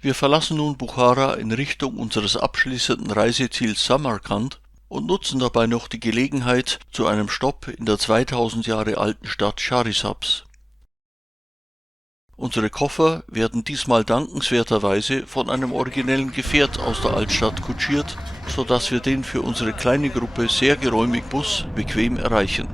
Wir verlassen nun Buchara in Richtung unseres abschließenden Reiseziels Samarkand und nutzen dabei noch die Gelegenheit zu einem Stopp in der 2000 Jahre alten Stadt Charisabs. Unsere Koffer werden diesmal dankenswerterweise von einem originellen Gefährt aus der Altstadt kutschiert, sodass wir den für unsere kleine Gruppe sehr geräumigen Bus bequem erreichen.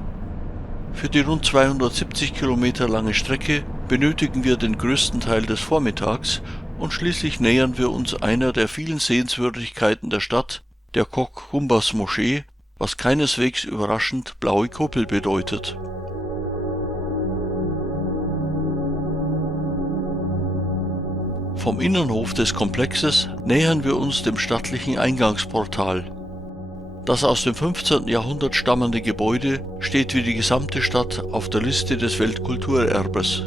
Für die rund 270 Kilometer lange Strecke benötigen wir den größten Teil des Vormittags und schließlich nähern wir uns einer der vielen Sehenswürdigkeiten der Stadt, der Kok Gumbas Moschee, was keineswegs überraschend blaue Kuppel bedeutet. Vom Innenhof des Komplexes nähern wir uns dem stattlichen Eingangsportal. Das aus dem 15. Jahrhundert stammende Gebäude steht wie die gesamte Stadt auf der Liste des Weltkulturerbes.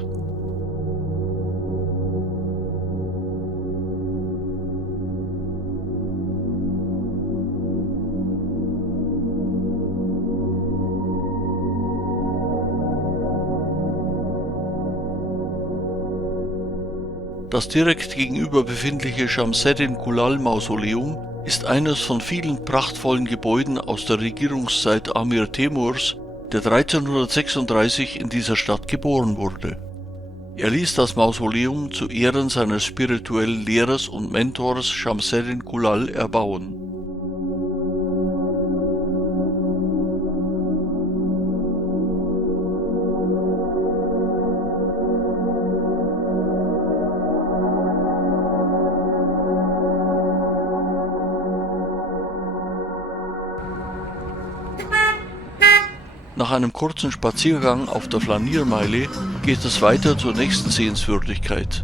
Das direkt gegenüber befindliche Schamseddin-Kulal-Mausoleum ist eines von vielen prachtvollen Gebäuden aus der Regierungszeit Amir Temurs, der 1336 in dieser Stadt geboren wurde. Er ließ das Mausoleum zu Ehren seines spirituellen Lehrers und Mentors Schamseddin Kulal erbauen. Nach einem kurzen Spaziergang auf der Flaniermeile geht es weiter zur nächsten Sehenswürdigkeit.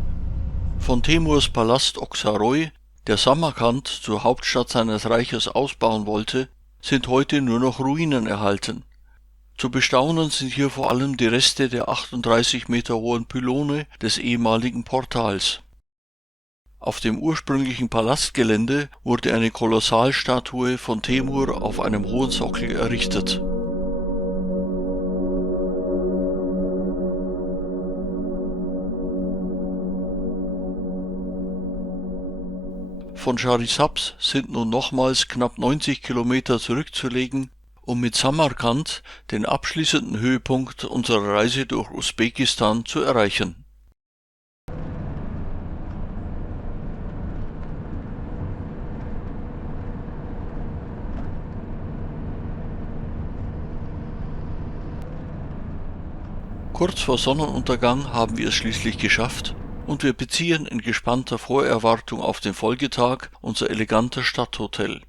Von Temurs Palast Oksaroy, der Samarkand zur Hauptstadt seines Reiches ausbauen wollte, sind heute nur noch Ruinen erhalten. Zu bestaunen sind hier vor allem die Reste der 38 Meter hohen Pylone des ehemaligen Portals. Auf dem ursprünglichen Palastgelände wurde eine Kolossalstatue von Temur auf einem hohen Sockel errichtet. Von Charisabs sind nun nochmals knapp 90 Kilometer zurückzulegen, um mit Samarkand den abschließenden Höhepunkt unserer Reise durch Usbekistan zu erreichen. Kurz vor Sonnenuntergang haben wir es schließlich geschafft und wir beziehen in gespannter Vorerwartung auf den Folgetag unser elegantes Stadthotel.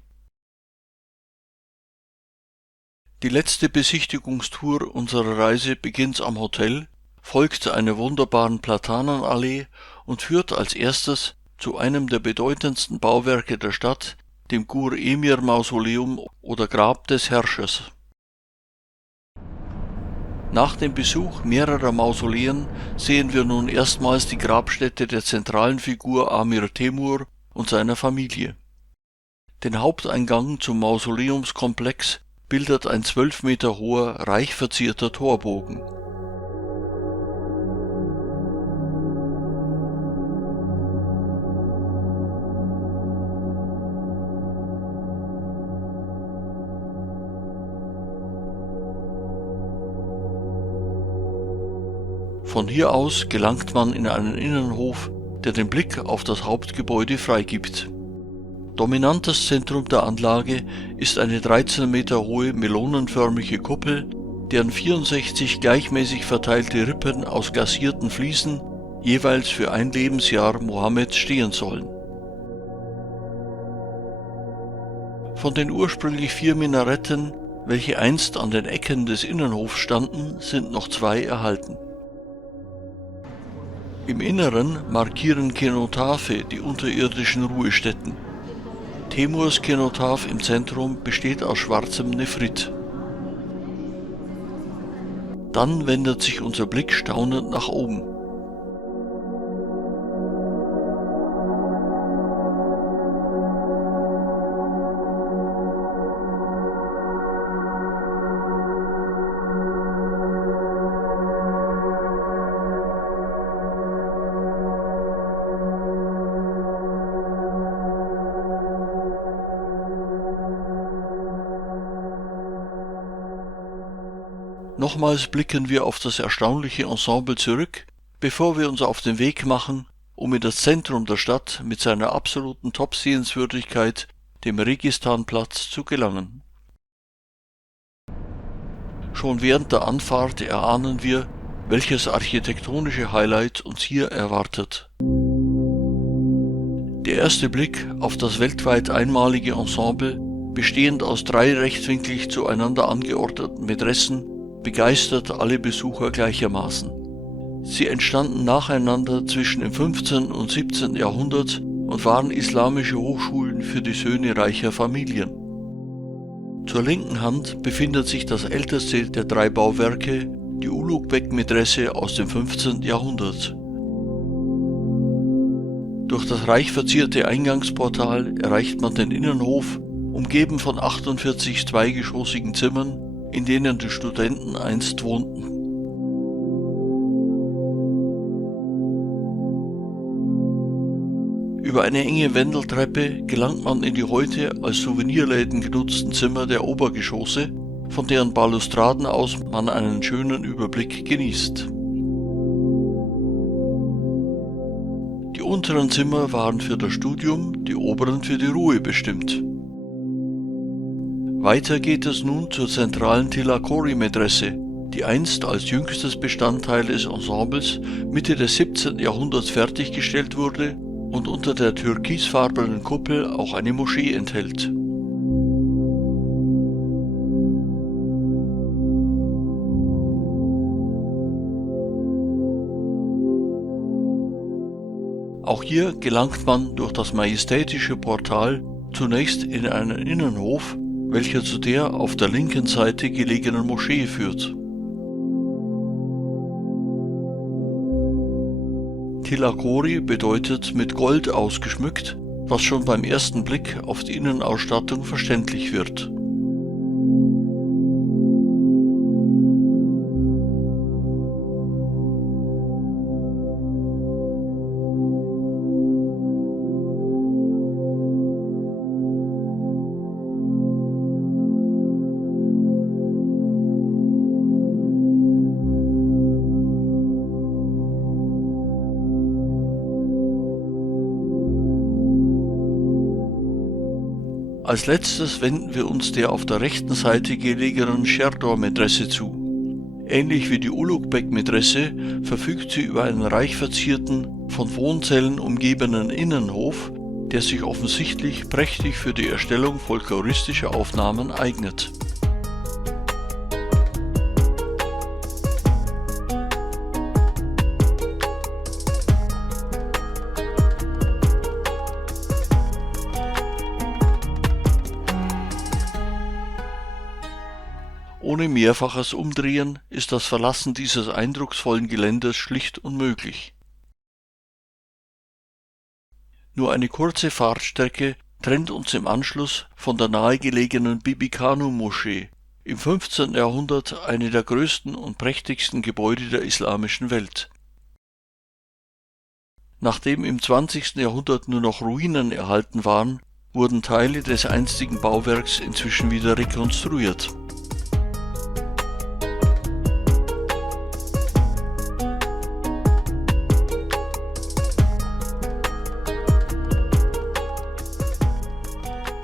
Die letzte Besichtigungstour unserer Reise beginnt am Hotel, folgt einer wunderbaren Platanenallee und führt als erstes zu einem der bedeutendsten Bauwerke der Stadt, dem Gur-Emir-Mausoleum oder Grab des Herrschers. Nach dem Besuch mehrerer Mausoleen sehen wir nun erstmals die Grabstätte der zentralen Figur Amir Temur und seiner Familie. Den Haupteingang zum Mausoleumskomplex bildet ein 12 Meter hoher, reich verzierter Torbogen. Von hier aus gelangt man in einen Innenhof, der den Blick auf das Hauptgebäude freigibt. Dominantes Zentrum der Anlage ist eine 13 Meter hohe melonenförmige Kuppel, deren 64 gleichmäßig verteilte Rippen aus glasierten Fliesen jeweils für ein Lebensjahr Mohammeds stehen sollen. Von den ursprünglich 4 Minaretten, welche einst an den Ecken des Innenhofs standen, sind noch 2 erhalten. Im Inneren markieren Kenotaphe die unterirdischen Ruhestätten. Temurs Kenotaph im Zentrum besteht aus schwarzem Nephrit. Dann wendet sich unser Blick staunend nach oben. Nochmals blicken wir auf das erstaunliche Ensemble zurück, bevor wir uns auf den Weg machen, um in das Zentrum der Stadt mit seiner absoluten Top-Sehenswürdigkeit, dem Registanplatz, zu gelangen. Schon während der Anfahrt erahnen wir, welches architektonische Highlight uns hier erwartet. Der erste Blick auf das weltweit einmalige Ensemble, bestehend aus 3 rechtwinklig zueinander angeordneten Medressen, begeistert alle Besucher gleichermaßen. Sie entstanden nacheinander zwischen dem 15. und 17. Jahrhundert und waren islamische Hochschulen für die Söhne reicher Familien. Zur linken Hand befindet sich das älteste der 3 Bauwerke, die Ulugh-Bek-Medresse aus dem 15. Jahrhundert. Durch das reich verzierte Eingangsportal erreicht man den Innenhof, umgeben von 48 zweigeschossigen Zimmern, in denen die Studenten einst wohnten. Über eine enge Wendeltreppe gelangt man in die heute als Souvenirläden genutzten Zimmer der Obergeschosse, von deren Balustraden aus man einen schönen Überblick genießt. Die unteren Zimmer waren für das Studium, die oberen für die Ruhe bestimmt. Weiter geht es nun zur zentralen Tilakori-Medresse, die einst als jüngstes Bestandteil des Ensembles Mitte des 17. Jahrhunderts fertiggestellt wurde und unter der türkisfarbenen Kuppel auch eine Moschee enthält. Auch hier gelangt man durch das majestätische Portal zunächst in einen Innenhof, welcher zu der auf der linken Seite gelegenen Moschee führt. Tilakori bedeutet mit Gold ausgeschmückt, was schon beim ersten Blick auf die Innenausstattung verständlich wird. Als letztes wenden wir uns der auf der rechten Seite gelegenen Sherdor-Medresse zu. Ähnlich wie die Ulugh-Bek-Medresse verfügt sie über einen reich verzierten, von Wohnzellen umgebenen Innenhof, der sich offensichtlich prächtig für die Erstellung folkloristischer Aufnahmen eignet. Ohne mehrfaches Umdrehen ist das Verlassen dieses eindrucksvollen Geländes schlicht unmöglich. Nur eine kurze Fahrtstrecke trennt uns im Anschluss von der nahegelegenen Bibi-Kanu-Moschee, im 15. Jahrhundert eine der größten und prächtigsten Gebäude der islamischen Welt. Nachdem im 20. Jahrhundert nur noch Ruinen erhalten waren, wurden Teile des einstigen Bauwerks inzwischen wieder rekonstruiert.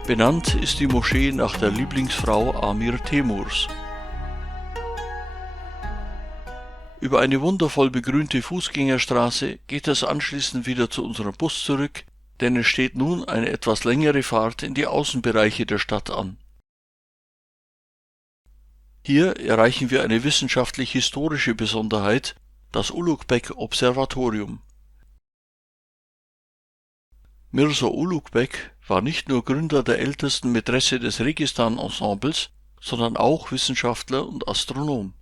Benannt ist die Moschee nach der Lieblingsfrau Amir Temurs. Über eine wundervoll begrünte Fußgängerstraße geht es anschließend wieder zu unserem Bus zurück, denn es steht nun eine etwas längere Fahrt in die Außenbereiche der Stadt an. Hier erreichen wir eine wissenschaftlich-historische Besonderheit, das Ulugh-Bek-Observatorium. Mirza Ulugh-Bek war nicht nur Gründer der ältesten Medresse des Registan-Ensembles, sondern auch Wissenschaftler und Astronom.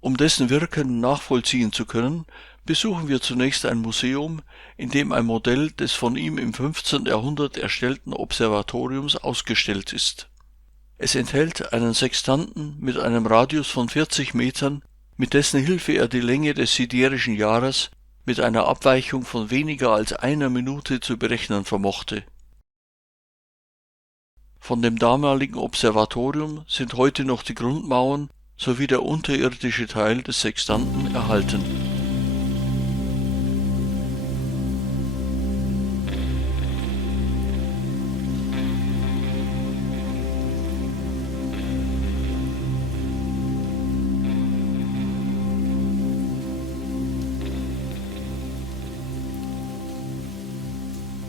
Um dessen Wirken nachvollziehen zu können, besuchen wir zunächst ein Museum, in dem ein Modell des von ihm im 15. Jahrhundert erstellten Observatoriums ausgestellt ist. Es enthält einen Sextanten mit einem Radius von 40 Metern, mit dessen Hilfe er die Länge des siderischen Jahres mit einer Abweichung von weniger als einer Minute zu berechnen vermochte. Von dem damaligen Observatorium sind heute noch die Grundmauern sowie der unterirdische Teil des Sextanten erhalten.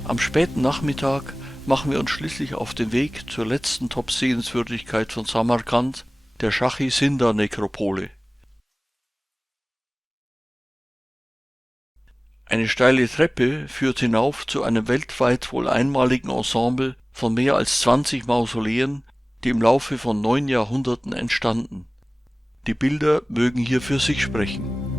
Am späten Nachmittag machen wir uns schließlich auf den Weg zur letzten Top-Sehenswürdigkeit von Samarkand, der Shahi-Sinda-Nekropole. Eine steile Treppe führt hinauf zu einem weltweit wohl einmaligen Ensemble von mehr als 20 Mausoleen, die im Laufe von 9 Jahrhunderten entstanden. Die Bilder mögen hier für sich sprechen.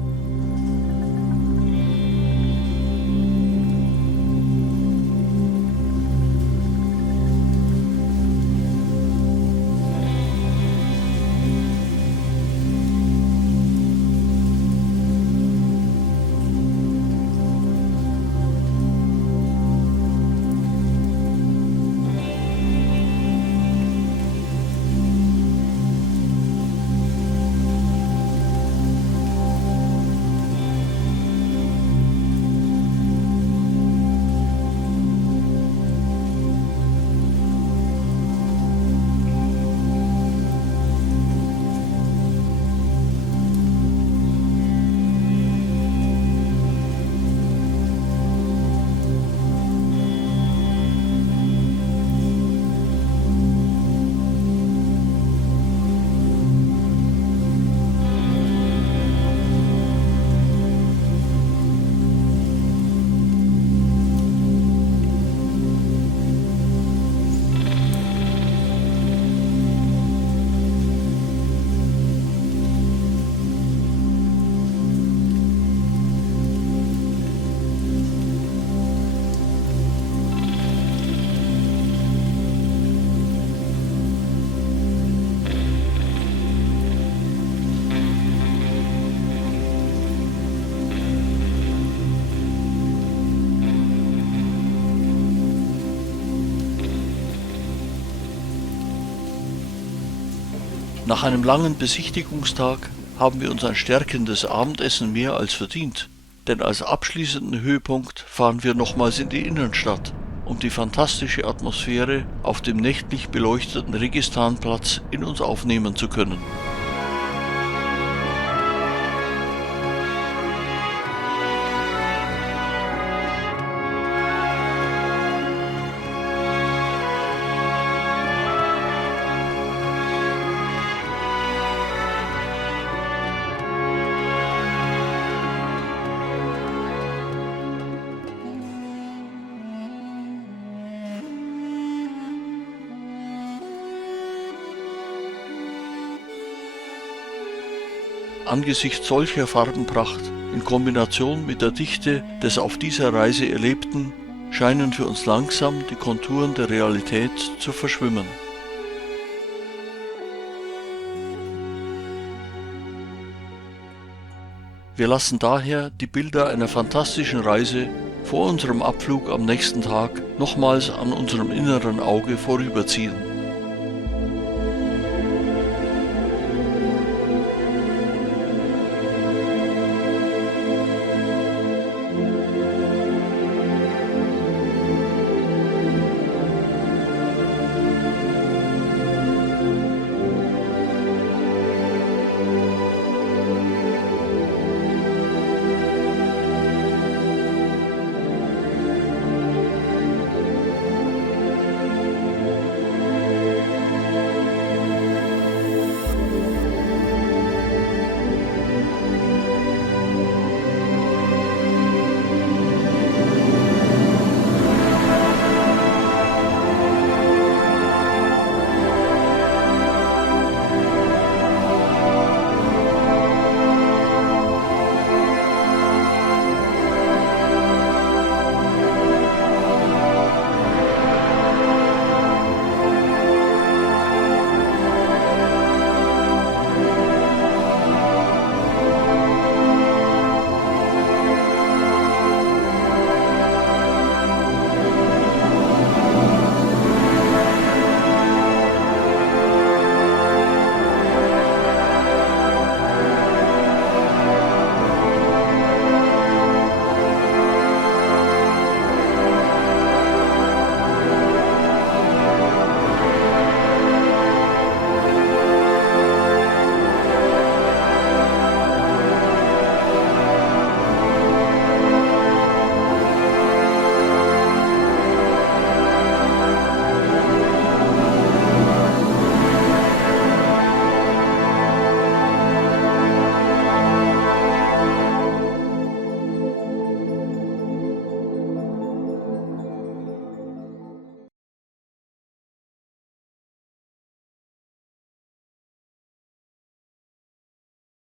Nach einem langen Besichtigungstag haben wir uns ein stärkendes Abendessen mehr als verdient, denn als abschließenden Höhepunkt fahren wir nochmals in die Innenstadt, um die fantastische Atmosphäre auf dem nächtlich beleuchteten Registanplatz in uns aufnehmen zu können. Angesichts solcher Farbenpracht in Kombination mit der Dichte des auf dieser Reise Erlebten scheinen für uns langsam die Konturen der Realität zu verschwimmen. Wir lassen daher die Bilder einer fantastischen Reise vor unserem Abflug am nächsten Tag nochmals an unserem inneren Auge vorüberziehen.